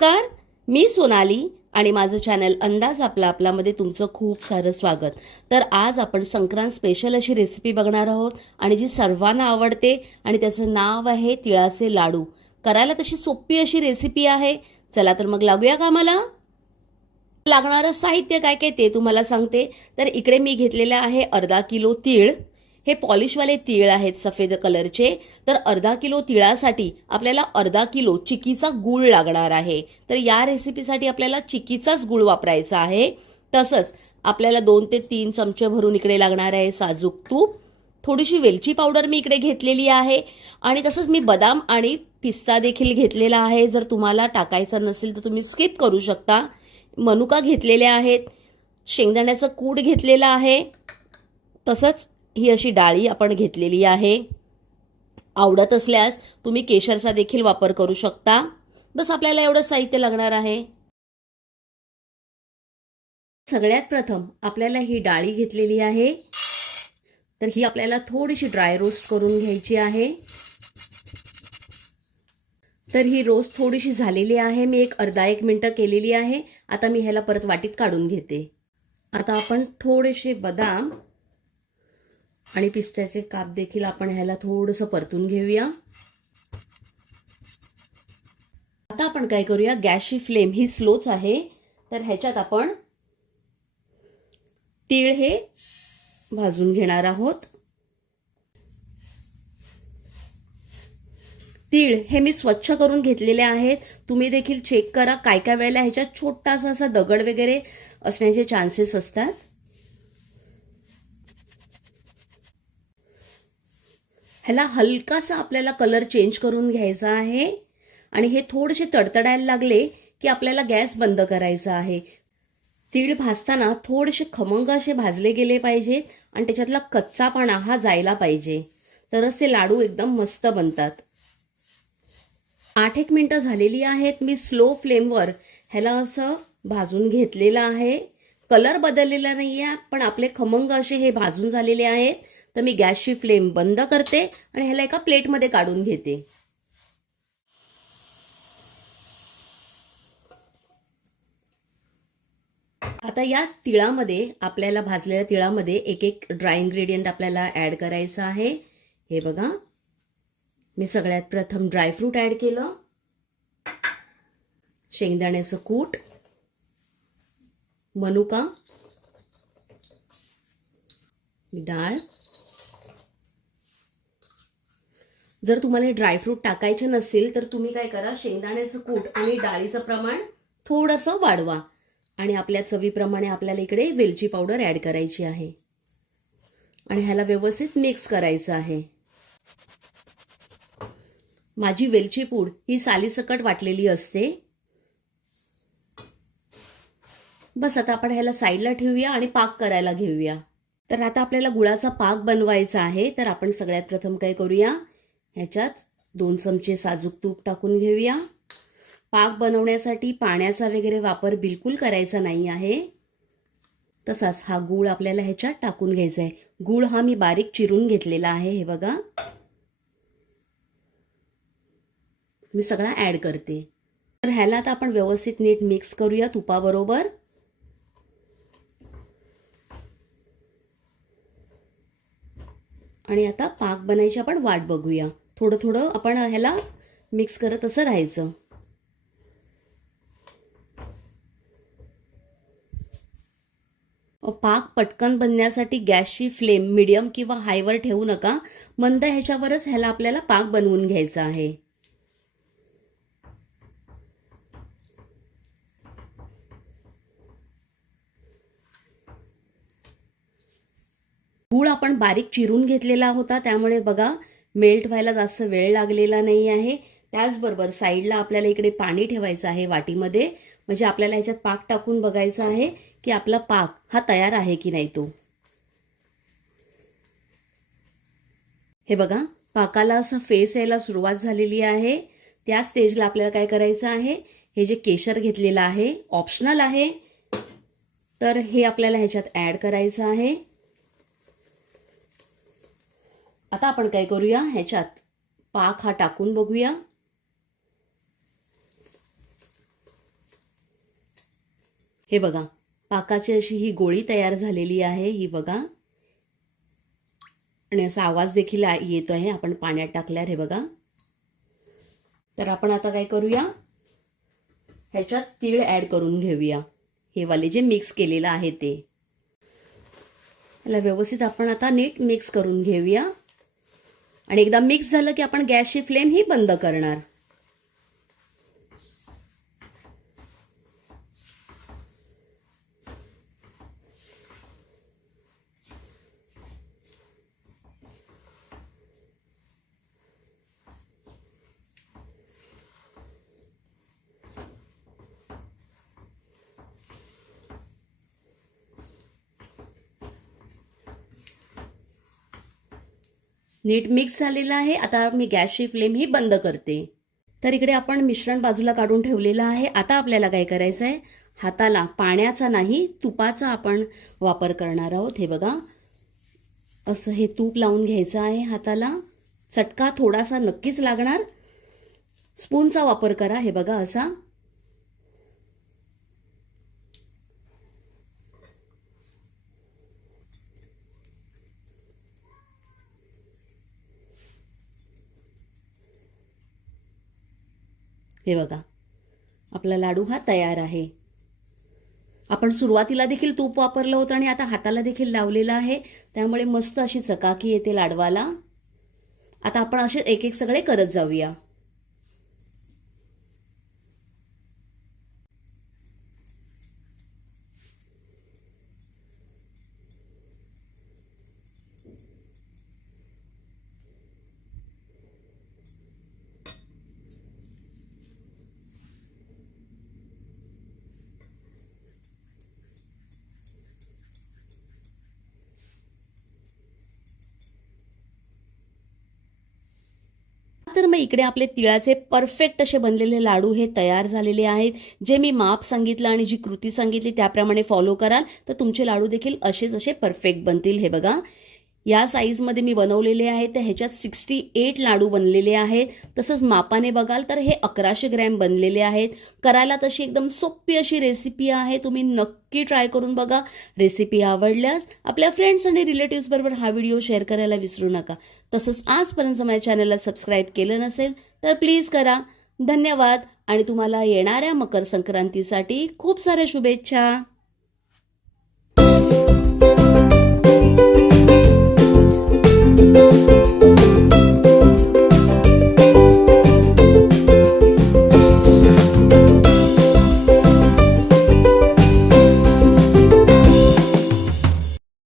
नमस्कार, मी सोनाली आणि माझं चॅनल अंदाज आपला आपलामध्ये तुमचं खूप सारं स्वागत. तर आज आपण संक्रांत स्पेशल अशी रेसिपी बघणार आहोत आणि जी सर्वांना आवडते आणि त्याचं नाव आहे तिळाचे लाडू. करायला तशी सोपी अशी रेसिपी आहे. चला तर मग लागूया कामाला. लागणारं साहित्य काय काय ते तुम्हाला सांगते. तर इकडे मी घेतलेलं आहे अर्धा किलो तीळ. हे पॉलिशवाले तीळ आहेत सफेद कलरचे. तर अर्धा किलो तिळासाठी आपल्याला अर्धा किलो चिकीचा गूळ लागणार आहे. तर या रेसिपीसाठी आपल्याला चिकीचाच गूळ वापरायचा आहे. तसंच आपल्याला 2 ते 3 चमचे भरून इकडे लागणार आहे साजूक तूप. थोडीशी वेलची पावडर मी इकडे घेतलेली आहे आणि तसंच मी बदाम आणि पिस्ता देखील घेतलेला आहे. जर तुम्हाला टाकायचा नसेल तर तुम्ही स्किप करू शकता. मनुका घेतलेले आहेत, शेंगदाण्याचं कूट घेतलेलं आहे. तसंच ही अशी डाळी आपण घेतलेली आहे. आवडत असल्यास तुम्ही केशरचा देखील वापर करू शकता. बस आपल्याला एवढं साहित्य लागणार आहे. सगळ्यात प्रथम आपल्याला ही डाळी घेतलेली आहे. तर ही आपल्याला थोडीशी ड्राय रोस्ट करून घ्यायची आहे. तर ही रोस्ट थोडीशी झालेली आहे. मी अर्धा एक मिनिटं केलेली आहे. आता मी ह्याला परत वाटीत काढून घेते. आता आपण थोडेसे बदाम आणि पिस्त्याचे काप देखील आपण ह्याला थोडंसं परतून घेऊया. आता आपण काय करूया, गॅसची फ्लेम ही स्लोच आहे. तर ह्याच्यात आपण तीळ हे भाजून घेणार आहोत. तीळ हे मी स्वच्छ करून घेतलेले आहेत. तुम्ही देखील चेक करा. काय काय वेळेला ह्याच्यात छोटासा असा दगड वगैरे असण्याचे चान्सेस असतात. ह्याला हलकासा आपल्याला कलर चेंज करून घ्यायचा आहे आणि हे थोडेसे तडतडायला लागले की आपल्याला गॅस बंद करायचा आहे. तीळ भाजताना थोडेसे खमंग असे भाजले गेले पाहिजेत आणि त्याच्यातला कच्चापणा हा जायला पाहिजे. तरच ते लाडू एकदम मस्त बनतात. 8 एक मिनिटं झालेली आहेत. मी स्लो फ्लेमवर ह्याला असं भाजून घेतलेलं आहे. कलर बदललेला नाही आहे, पण आपले खमंग असे हे भाजून झालेले आहेत. तर मी गॅसची फ्लेम बंद करते आणि ह्याला एका प्लेटमध्ये काढून घेते. आता या तिळामध्ये आपल्याला भाजलेल्या तिळामध्ये एक एक ड्राय इन्ग्रेडियंट आपल्याला ॲड करायचं आहे. हे बघा, मी सगळ्यात प्रथम ड्रायफ्रूट ॲड केलं, शेंगदाण्याचं कूट, मनुका, डाळ. जर तुम्हाला ड्रायफ्रूट टाकायचे नसेल तर तुम्ही काय करा, शेंगदाण्याचं कूट आणि डाळीचं प्रमाण थोडंसं वाढवा आणि आपल्या चवीप्रमाणे आपल्याला इकडे वेलची पावडर ॲड करायची आहे आणि ह्याला व्यवस्थित मिक्स करायचं आहे. माझी वेलची पूड ही सालीसकट वाटलेली असते. बस आता आपण ह्याला साईडला ठेवूया आणि पाक करायला घेऊया. तर आता आपल्याला गुळाचा पाक बनवायचा आहे. तर आपण सगळ्यात प्रथम काय करूया, ह्याच्यात 2 चमचे साजूक तूप टाकून घेऊया. पाक बनवण्यासाठी पाण्याचा वगैरे वापर बिलकुल करायचा नाही आहे. तसाच हा गूळ आपल्याला ह्याच्यात टाकून घ्यायचा आहे. गूळ हा मी बारीक चिरून घेतलेला आहे. हे बघा, मी सगळा ॲड करते. तर ह्याला आता आपण व्यवस्थित नीट मिक्स करूया तुपाबरोबर. आणि आता पाक बनायची आपण वाट बघूया. थोडं थोडं आपण ह्याला मिक्स करत असं राहायचं. पाक पटकन बनण्यासाठी गॅसची फ्लेम मीडियम किंवा हायवर ठेवू नका. मंद ह्याच्यावरच ह्याला आपल्याला पाक बनवून घ्यायचा आहे. गूळ आपण बारीक चिरून घेतलेला होता, त्यामुळे बघा मेल्ट व्हायला जास्त वेळ लागलेला नाही आहे. त्याचबरोबर साईडला आपल्याला इकडे पाणी ठेवायचं आहे वाटीमध्ये. म्हणजे आपल्याला ह्याच्यात पाक टाकून बघायचं आहे की आपला पाक हा तयार आहे की नाही तो. हे बघा, पाकाला असा फेस यायला सुरुवात झालेली आहे. त्या स्टेजला आपल्याला काय करायचं आहे, हे जे केशर घेतलेलं आहे ऑप्शनल आहे, तर हे आपल्याला ह्याच्यात ॲड करायचं आहे. आता आपण काय करूया, ह्याच्यात पाक हा टाकून बघूया. हे बघा, पाकाची अशी ही गोळी तयार झालेली आहे, ही बघा. आणि असा आवाज देखील येतो आहे आपण पाण्यात टाकल्यावर, हे बघा. तर आपण आता काय करूया, ह्याच्यात तीळ ॲड करून घेऊया. हे वाले जे मिक्स केलेलं आहे ते याला व्यवस्थित आपण आता नीट मिक्स करून घेऊया. आणि एकदा मिक्स झालं की आपण गॅसची फ्लेम ही बंद करणार. नीट मिक्स झालेलं आहे. आता मी गॅसची फ्लेम ही बंद करते. तर इकडे आपण मिश्रण बाजूला काढून ठेवलेलं आहे. आता आपल्याला काय करायचं आहे, हाताला पाण्याचा नाही तुपाचा आपण वापर करणार आहोत. हे बघा, असं हे तूप लावून घ्यायचं आहे हाताला. चटका थोडासा नक्कीच लागणार. स्पूनचा वापर करा. हे बघा असा. हे बघा, आपला लाडू हा तयार आहे. आपण सुरुवातीला देखील तूप वापरलं होतं आणि आता हाताला देखील लावलेलं आहे, त्यामुळे मस्त अशी चकाकी येते लाडवाला. आता आपण असे एक एक सगळे करत जाऊया. तर मग इकडे आपले तिळाचे परफेक्ट असे बनलेले लाडू हे तयार झालेले आहेत. जे मी माप सांगितलं आणि जी कृती सांगितली त्याप्रमाणे फॉलो कराल तर तुमचे लाडू देखील असेच असे परफेक्ट बनतील. हे बघा, या साईजमध्ये मी बनवलेले आहेत. तर ह्याच्यात 68 लाडू बनलेले आहेत. तसंच मापाने बघाल तर हे 1100 ग्रॅम बनलेले आहेत. करायला तशी एकदम सोपी अशी रेसिपी आहे. तुम्ही नक्की ट्राय करून बघा. रेसिपी आवडल्यास आपल्या फ्रेंड्स आणि रिलेटिव्स बरोबर हा व्हिडिओ शेअर करायला विसरू नका. तसंच आजपर्यंत माझ्या चॅनलला सबस्क्राईब केलं नसेल तर प्लीज करा. धन्यवाद आणि तुम्हाला येणाऱ्या मकर संक्रांतीसाठी खूप साऱ्या शुभेच्छा.